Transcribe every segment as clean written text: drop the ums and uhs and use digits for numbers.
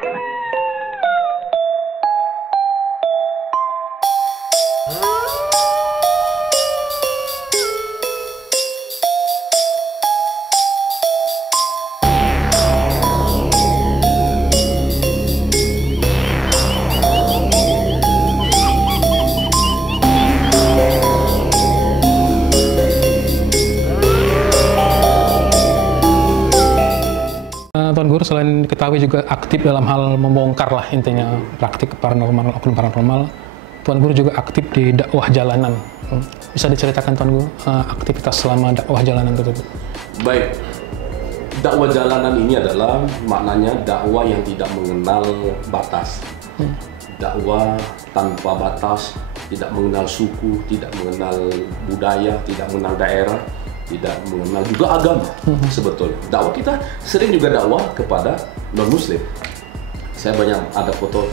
Tuan Guru selain diketahui juga aktif dalam hal membongkar lah intinya praktik paranormal, oknum paranormal, Tuan Guru juga aktif di dakwah jalanan. Bisa diceritakan Tuan Guru aktivitas selama dakwah jalanan tersebut? Baik, dakwah jalanan ini adalah maknanya dakwah yang tidak mengenal batas. Dakwah tanpa batas, tidak mengenal suku, tidak mengenal budaya, tidak mengenal daerah, tidak mengenal juga agama sebetulnya. Dakwah kita sering juga dakwah kepada non-muslim. Saya banyak ada foto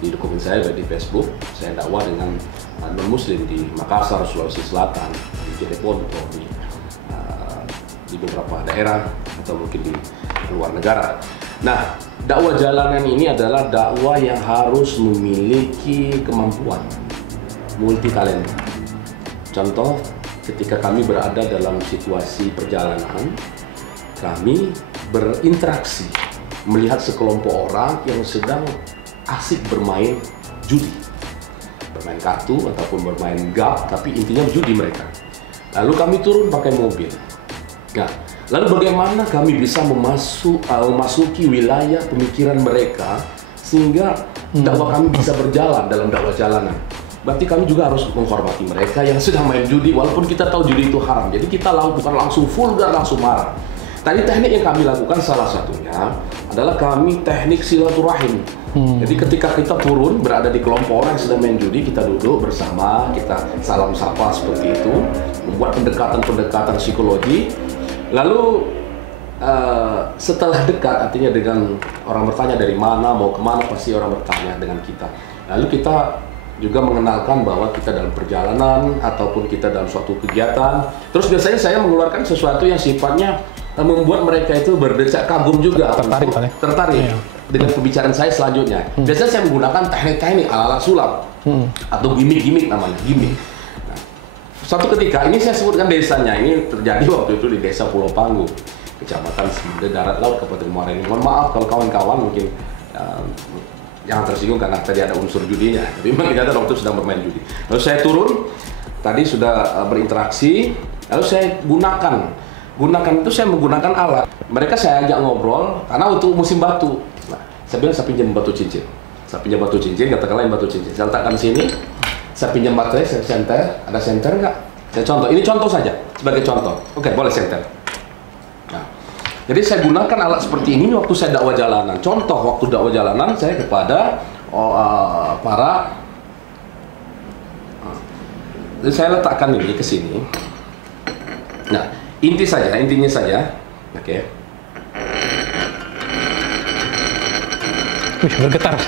di dokumen saya di Facebook, saya dakwah dengan non-muslim di Makassar, Sulawesi Selatan, di Jeneponto, di beberapa daerah atau mungkin di luar negara. Nah, dakwah jalanan ini adalah dakwah yang harus memiliki kemampuan multi talenta. Contoh, ketika kami berada dalam situasi perjalanan, kami berinteraksi melihat sekelompok orang yang sedang asik bermain judi, bermain kartu ataupun bermain gap, tapi intinya judi mereka. Lalu kami turun pakai mobil. Nah, lalu bagaimana kami bisa memasuki wilayah pemikiran mereka sehingga dakwah kami bisa berjalan dalam dakwah jalanan. Berarti kami juga harus menghormati mereka yang sedang main judi, walaupun kita tahu judi itu haram. Jadi kita bukan langsung vulgar, langsung marah. Tadi teknik yang kami lakukan salah satunya adalah kami teknik silaturahim. Jadi ketika kita turun, berada di kelompok orang yang sedang main judi, kita duduk bersama, kita salam sapa seperti itu, membuat pendekatan-pendekatan psikologi. Lalu setelah dekat, artinya dengan orang bertanya dari mana, mau kemana, pasti orang bertanya dengan kita. Lalu kita juga mengenalkan bahwa kita dalam perjalanan ataupun kita dalam suatu kegiatan. Terus biasanya saya mengeluarkan sesuatu yang sifatnya membuat mereka itu berdecak kagum juga, tertarik dengan pembicaraan saya selanjutnya. Biasanya saya menggunakan teknik-teknik ala-ala sulap atau gimmick namanya, gimmick. Nah, suatu ketika ini saya sebutkan desanya, ini terjadi waktu itu di Desa Pulau Panggung, Kecamatan Semeda Darat Laut, Kabupaten Muara Enim. Mohon maaf kalau kawan-kawan mungkin jangan tersinggung karena tadi ada unsur judinya, tapi memang kita waktu sedang bermain judi. Lalu saya turun, tadi sudah berinteraksi, lalu saya gunakan itu saya menggunakan alat. Mereka saya ajak ngobrol karena untuk musim batu. Nah, saya bilang saya pinjam batu cincin. Saya pinjam batu cincin, katakanlah batu cincin. Saya letakkan sini, saya pinjam baterai, saya senter. Ada senter nggak? Saya contoh. Ini contoh saja sebagai contoh. Oke, boleh senter. Nah, jadi saya gunakan alat seperti ini waktu saya dakwah jalanan. Contoh waktu dakwah jalanan saya kepada para. Jadi saya letakkan ini ke sini. Nah, intinya saja. Oke. Bergetar.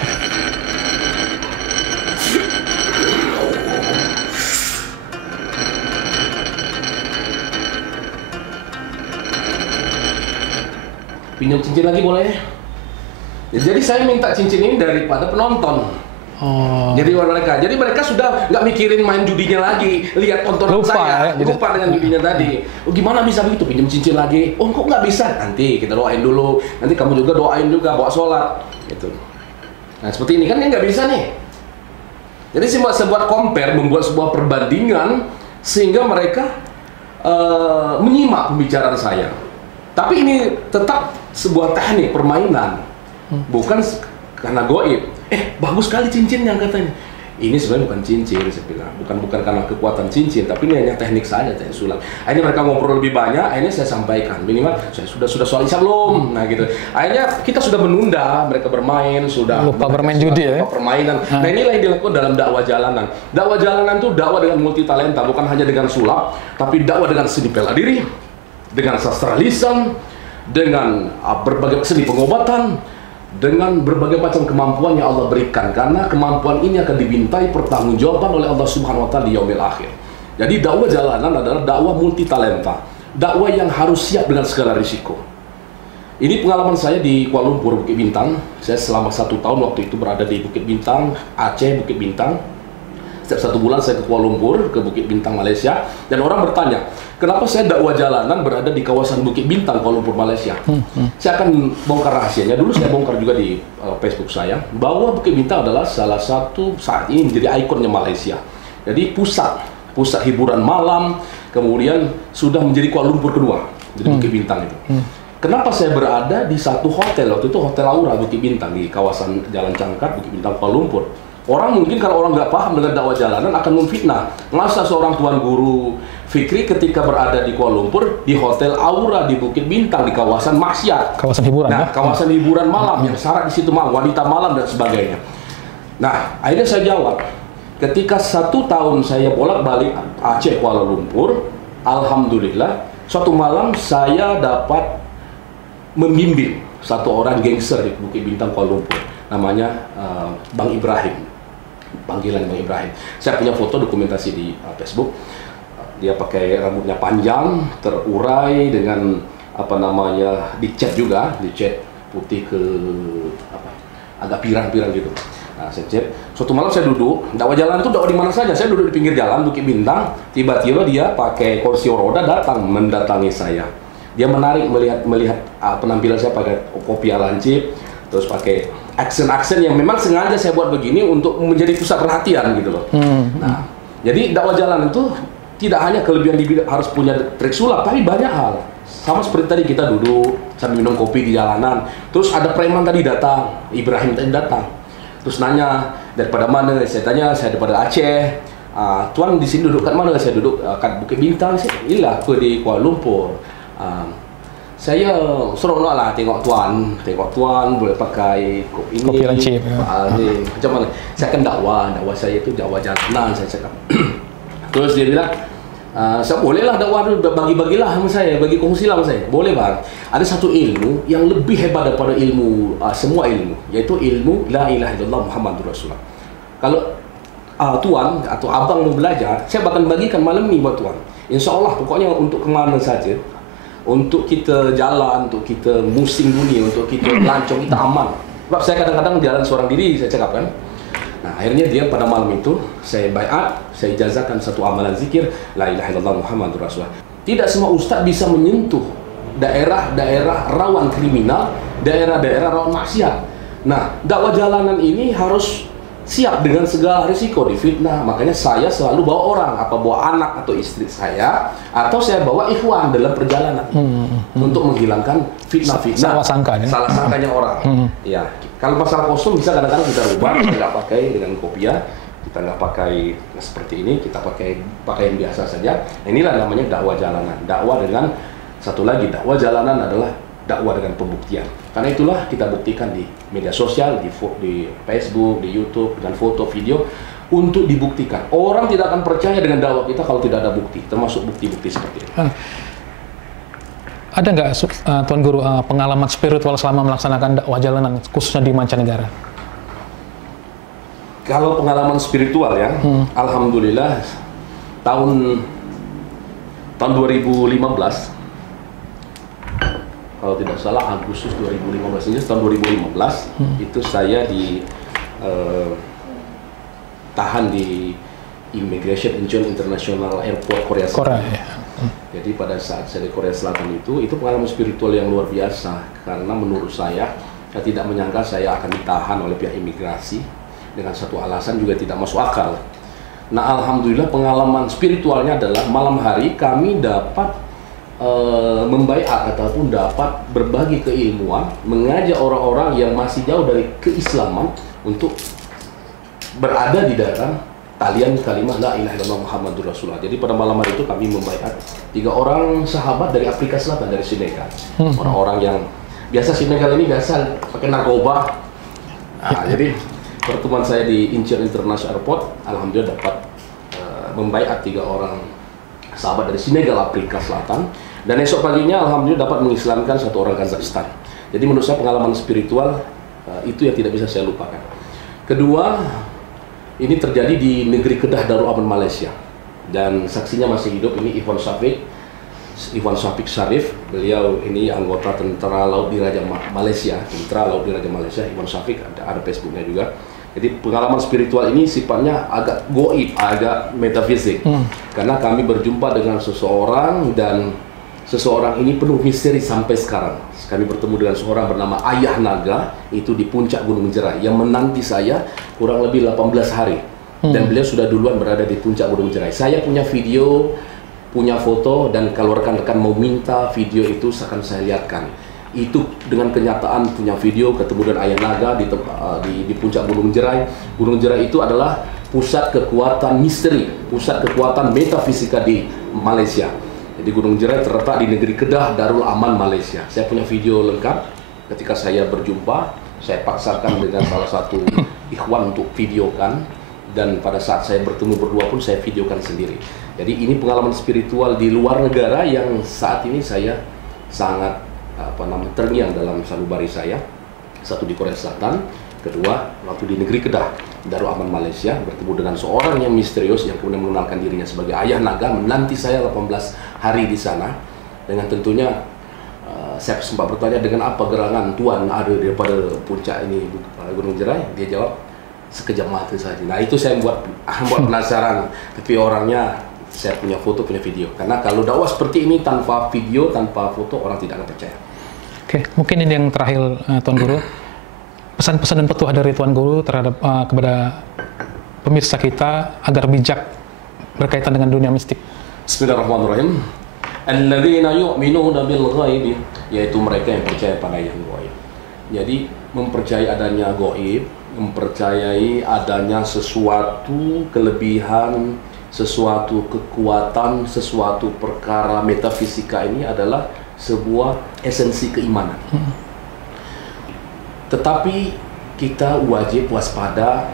Pinjam cincin lagi boleh? Jadi saya minta cincin ini daripada penonton. Jadi mereka sudah nggak mikirin main judinya lagi, lihat tontonan saya, lupa dengan judinya tadi. Oh, gimana bisa begitu? Pinjam cincin lagi? Oh, kok nggak bisa? Nanti kita doain dulu. Nanti kamu juga doain juga, bawa sholat. Gitu. Nah, seperti ini kan nggak bisa nih. Jadi sebuah compare, membuat sebuah perbandingan sehingga mereka menyimak pembicaraan saya. Tapi ini tetap sebuah teknik permainan, bukan karena goib. Bagus sekali cincinnya katanya. Ini sebenarnya bukan cincin, saya bilang. Bukan karena kekuatan cincin, tapi ini hanya teknik saja, teknik sulap. Akhirnya mereka ngobrol lebih banyak, akhirnya saya sampaikan. Minimal, saya sudah soal isya belum? Nah gitu. Akhirnya kita sudah menunda, mereka bermain, sudah lupa bermain judi ya? Permainan. Nah inilah yang dilakukan dalam dakwah jalanan. Dakwah jalanan itu dakwah dengan multi talenta, bukan hanya dengan sulap, tapi dakwah dengan seni bela diri, dengan sastra lisan, dengan berbagai seni pengobatan, dengan berbagai macam kemampuan yang Allah berikan, karena kemampuan ini akan dimintai pertanggungjawaban oleh Allah Subhanahu wa Ta'ala di yaumil akhir. Jadi dakwah jalanan adalah dakwah multi talenta, dakwah yang harus siap dengan segala risiko. Ini pengalaman saya di Kuala Lumpur, Bukit Bintang. Saya selama 1 tahun waktu itu berada di Bukit Bintang, Aceh, Bukit Bintang. Setiap 1 bulan saya ke Kuala Lumpur, ke Bukit Bintang, Malaysia. Dan orang bertanya, kenapa saya dakwah jalanan berada di kawasan Bukit Bintang, Kuala Lumpur, Malaysia? Saya akan bongkar rahasianya. Dulu saya bongkar juga di Facebook saya, bahwa Bukit Bintang adalah salah satu saat ini menjadi ikonnya Malaysia. Jadi pusat hiburan malam, kemudian sudah menjadi Kuala Lumpur kedua, jadi Bukit Bintang itu. Kenapa saya berada di satu hotel, waktu itu Hotel Aura Bukit Bintang di kawasan Jalan Cangkat, Bukit Bintang, Kuala Lumpur. Orang mungkin kalau orang nggak paham dengan dakwah jalanan akan memfitnah. Masa seorang Tuan Guru Fikri ketika berada di Kuala Lumpur di Hotel Aura di Bukit Bintang di kawasan maksiat, Kawasan hiburan, nah, ya? kawasan hiburan malam yang syarat di situ wanita malam dan sebagainya. Nah, akhirnya saya jawab, ketika 1 tahun saya bolak-balik Aceh Kuala Lumpur, alhamdulillah suatu malam saya dapat membimbing satu orang gangster di Bukit Bintang Kuala Lumpur, namanya Bang Ibrahim, panggilan Bang Ibrahim. Saya punya foto dokumentasi di Facebook. Dia pakai rambutnya panjang, terurai dengan apa namanya, dicat juga, dicat putih ke apa, agak pirang-pirang gitu. Nah, saya cek. Suatu malam saya duduk, dakwah jalan itu dakwah di mana saja. Saya duduk di pinggir jalan Bukit Bintang, tiba-tiba dia pakai kursi roda datang mendatangi saya. Dia menarik melihat penampilan saya pakai kopiah lancip, terus pakai aksen-aksen yang memang sengaja saya buat begini untuk menjadi pusat perhatian gitu loh. Nah, jadi dakwah jalan itu tidak hanya kelebihan harus punya trik sulap, tapi banyak hal. Sama seperti tadi kita duduk sambil minum kopi di jalanan, terus ada preman tadi datang, Ibrahim tadi datang, terus nanya daripada mana. Saya tanya, saya daripada Aceh. Tuan di sini duduk kat mana? Saya duduk kat Bukit Bintang. Iya, aku di Kuala Lumpur. Saya seronok lah tengok tuan boleh pakai ini Kopi lancip, ya. Macam mana? Saya akan dakwah saya itu dakwah jalanan, saya cakap. Terus dia bilang, saya bolehlah dakwah tu, bagi-bagilah sama saya, bagi kongsilah sama saya. Boleh bang. Ada satu ilmu yang lebih hebat daripada ilmu semua ilmu, yaitu ilmu la ilaha illallah Muhammadur Rasulullah. Kalau tuan atau abang mau belajar, saya akan bagikan malam ni buat tuan. Insya Allah, pokoknya untuk kemana saja, untuk kita jalan, untuk kita musing dunia, untuk kita lancong, kita aman. Sebab saya kadang-kadang jalan seorang diri, saya cakap kan. Nah, akhirnya dia pada malam itu, saya baiat, saya ijazahkan satu amalan zikir, la ilaha illallah Muhammadur Rasulullah. Tidak semua ustaz bisa menyentuh daerah-daerah rawan kriminal, daerah-daerah rawan maksiat. Nah, dakwah jalanan ini harus siap dengan segala risiko difitnah. Makanya saya selalu bawa orang, apa bawa anak atau istri saya, atau saya bawa ikhwan dalam perjalanan untuk menghilangkan fitnah-fitnah, salah sangkanya orang. Ya, kalau masalah kostum bisa kadang-kadang kita rubah, kita nggak pakai dengan kopiah, kita nggak pakai seperti ini, kita pakai pakaian biasa saja. Nah, inilah namanya dakwah jalanan. Dakwah dengan satu lagi, dakwah jalanan adalah dakwah dengan pembuktian. Karena itulah kita buktikan di media sosial, di Facebook, di YouTube, dengan foto, video, untuk dibuktikan. Orang tidak akan percaya dengan dakwah kita kalau tidak ada bukti, termasuk bukti-bukti seperti ini. Ada nggak, Tuan Guru, pengalaman spiritual selama melaksanakan dakwah jalanan, khususnya di mancanegara? Kalau pengalaman spiritual ya, alhamdulillah tahun 2015, kalau tidak salah Agustus 2015, ini tahun 2015 itu saya tahan di Immigration Incheon International Airport Korea Selatan. Jadi pada saat saya di Korea Selatan itu pengalaman spiritual yang luar biasa, karena menurut saya tidak menyangka saya akan ditahan oleh pihak imigrasi dengan satu alasan juga tidak masuk akal. Nah, alhamdulillah pengalaman spiritualnya adalah malam hari kami dapat membaiat ataupun dapat berbagi keilmuan, mengajak orang-orang yang masih jauh dari keislaman untuk berada di dalam talian kalimat la ilaha illallah Muhammadur Rasulullah. Jadi pada malam hari itu kami membaiat 3 orang sahabat dari Afrika Selatan, dari Senegal. Orang-orang yang biasa, Senegal ini biasa pakai narkoba. Nah, jadi pertemuan saya di Incheon International Airport, alhamdulillah dapat membaiat 3 orang sahabat dari Senegal, Afrika Selatan, dan esok paginya alhamdulillah dapat mengislamkan 1 orang Kazakhstan. Jadi menurut saya pengalaman spiritual itu yang tidak bisa saya lupakan. Kedua, ini terjadi di negeri Kedah, Darul Aman, Malaysia, dan saksinya masih hidup. Ini Ikhwan Syafiq Iwan Syafiq Syarif. Beliau ini anggota Tentara Laut Diraja Malaysia, Tentara Laut Diraja Malaysia. Iwan Syafiq ada Facebooknya juga. Jadi pengalaman spiritual ini sifatnya agak goib, agak metafisik. Karena kami berjumpa dengan seseorang dan seseorang ini penuh misteri sampai sekarang. Kami bertemu dengan seorang bernama Ayah Naga, itu di puncak Gunung Jerai, yang menanti saya kurang lebih 18 hari. Dan beliau sudah duluan berada di puncak Gunung Jerai. Saya punya video, punya foto, dan kalau rekan-rekan mau minta video itu akan saya lihatkan. Itu dengan kenyataan punya video ketemu dengan Ayah Naga di puncak Gunung Jerai. Gunung Jerai itu adalah pusat kekuatan misteri, pusat kekuatan metafisika di Malaysia. Jadi Gunung Jerai terletak di negeri Kedah, Darul Aman, Malaysia. Saya punya video lengkap. Ketika saya berjumpa, saya paksakan dengan salah satu ikhwan untuk videokan. Dan pada saat saya bertemu berdua pun saya videokan sendiri. Jadi ini pengalaman spiritual di luar negara yang saat ini saya sangat terngiang dalam sanubari saya. Satu di Korea Selatan, kedua waktu di negeri Kedah, Darul Aman, Malaysia, bertemu dengan seorang yang misterius yang kemudian mengenalkan dirinya sebagai Ayah Naga, menanti saya 18 hari di sana. Dengan tentunya saya sempat bertanya, dengan apa gerangan Tuan ada daripada puncak ini Gunung Jerai? Dia jawab, sekejap mata saja. Nah itu saya buat penasaran, tapi orangnya saya punya foto, punya video. Karena kalau dakwah seperti ini tanpa video, tanpa foto, orang tidak akan percaya. Oke, mungkin ini yang terakhir, Tuan Guru. Pesan-pesan dan petuah dari Tuan Guru terhadap kepada pemirsa kita agar bijak berkaitan dengan dunia mistik. Bismillahirrahmanirrahim. Alladzina yu'minuna bil ghaibi, yaitu mereka yang percaya pada yang gaib. Jadi mempercayai adanya gaib, mempercayai adanya sesuatu kelebihan, sesuatu kekuatan, sesuatu perkara metafisika ini adalah sebuah esensi keimanan. Tetapi kita wajib waspada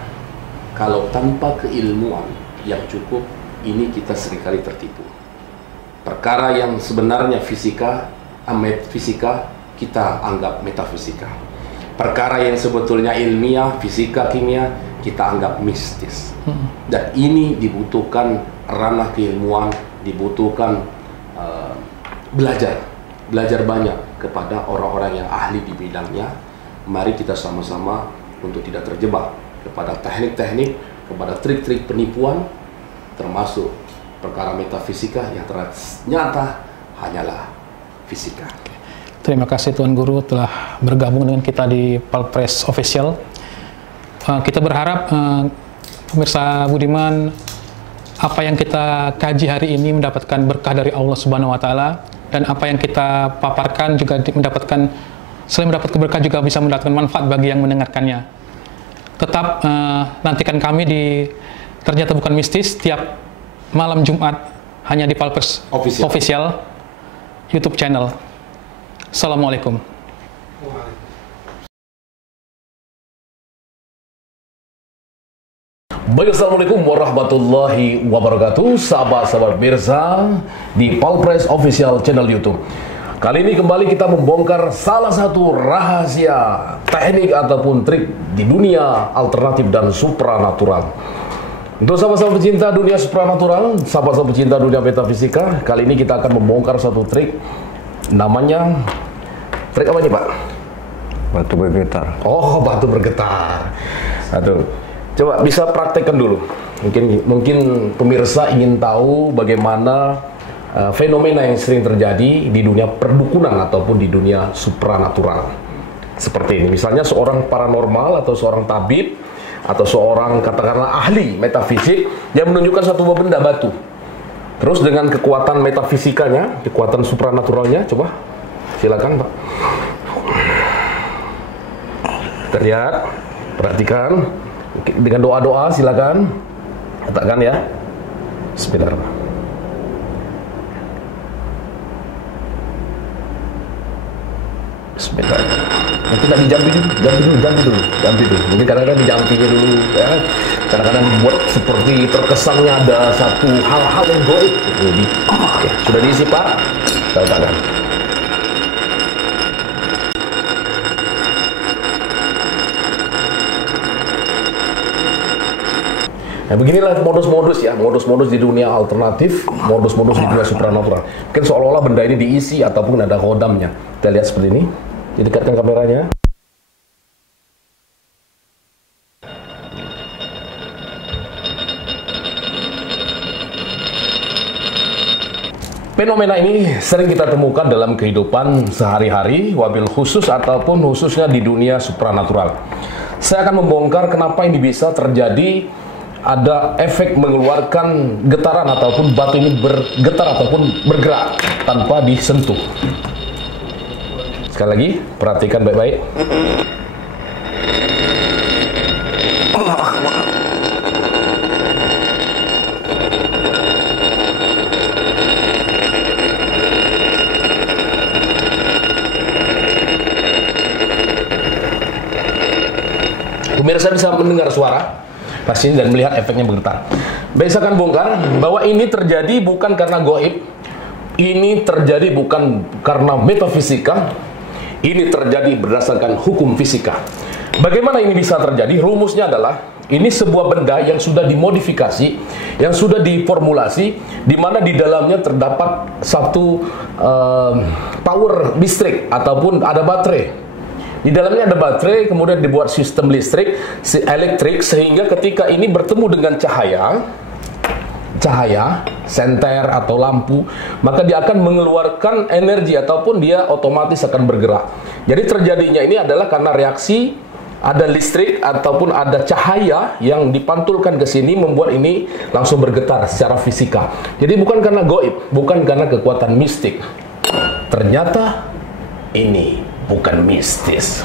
kalau tanpa keilmuan yang cukup, ini kita seringkali tertipu. Perkara yang sebenarnya fisika, fisika, kita anggap metafisika. Perkara yang sebetulnya ilmiah, fisika, kimia, kita anggap mistis. Dan ini dibutuhkan ranah keilmuan, dibutuhkan belajar banyak kepada orang-orang yang ahli di bidangnya. Mari kita sama-sama untuk tidak terjebak kepada teknik-teknik, kepada trik-trik penipuan, termasuk perkara metafisika yang ternyata hanyalah fisika. Terima kasih Tuan Guru telah bergabung dengan kita di Palpres Official. Kita berharap pemirsa Budiman, apa yang kita kaji hari ini mendapatkan berkah dari Allah Subhanahu wa Ta'ala, dan apa yang kita paparkan juga mendapatkan, selain mendapat berkah juga bisa mendapatkan manfaat bagi yang mendengarkannya. Tetap nantikan kami di Ternyata Bukan Mistis setiap malam Jumat hanya di Palpres Official YouTube channel. Assalamualaikum. Baik, assalamualaikum warahmatullahi wabarakatuh, sahabat-sahabat Mirza di Palpres Official channel YouTube. Kali ini kembali kita membongkar salah satu rahasia teknik ataupun trik di dunia alternatif dan supranatural. Untuk sahabat-sahabat pecinta dunia supranatural, sahabat-sahabat pecinta dunia metafisika, kali ini kita akan membongkar satu trik. Namanya trik apa nih, Pak? Batu bergetar. Oh, batu bergetar. Aduh. Coba bisa praktekkan dulu. Mungkin pemirsa ingin tahu bagaimana fenomena yang sering terjadi di dunia perdukunan ataupun di dunia supranatural. Seperti ini, misalnya seorang paranormal atau seorang tabib atau seorang katakanlah ahli metafisik yang menunjukkan satu benda batu. Terus dengan kekuatan metafisikanya, kekuatan supranaturalnya, coba silakan, Pak. Terlihat, perhatikan. Dengan doa-doa silakan katakan ya. Bismillahirrahmanirrahim. Bismillahirrahmanirrahim. Nanti tak dijampi dulu. Mungkin kadang-kadang dijampinya dulu ya. Kadang-kadang buat seperti terkesannya ada satu hal-hal yang goib. Jadi, ya, sudah diisi, Pak. Katakan. Nah, beginilah modus-modus ya, modus-modus di dunia alternatif, modus-modus di dunia supranatural. Mungkin seolah-olah benda ini diisi ataupun ada kodamnya. Kita lihat seperti ini. Didekatkan kameranya. Fenomena ini sering kita temukan dalam kehidupan sehari-hari, wabil khusus ataupun khususnya di dunia supranatural. Saya akan membongkar kenapa ini bisa terjadi, ada efek mengeluarkan getaran ataupun batu ini bergetar ataupun bergerak tanpa disentuh. Sekali lagi, perhatikan baik-baik. Pemirsa bisa mendengar suara pastinya dan melihat efeknya bergetar. Bisa kan bongkar bahwa ini terjadi bukan karena goib, ini terjadi bukan karena metafisika, ini terjadi berdasarkan hukum fisika. Bagaimana ini bisa terjadi? Rumusnya adalah ini sebuah benda yang sudah dimodifikasi, yang sudah diformulasi, di mana di dalamnya terdapat satu power listrik ataupun ada baterai. Di dalamnya ada baterai, kemudian dibuat sistem listrik, elektrik, sehingga ketika ini bertemu dengan cahaya, senter atau lampu, maka dia akan mengeluarkan energi ataupun dia otomatis akan bergerak. Jadi terjadinya ini adalah karena reaksi, ada listrik ataupun ada cahaya yang dipantulkan ke sini membuat ini langsung bergetar secara fisika. Jadi bukan karena goib, bukan karena kekuatan mistik. Ternyata ini bukan mistis.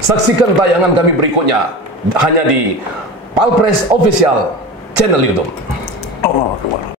Saksikan tayangan kami berikutnya hanya di Palpres Official channel YouTube.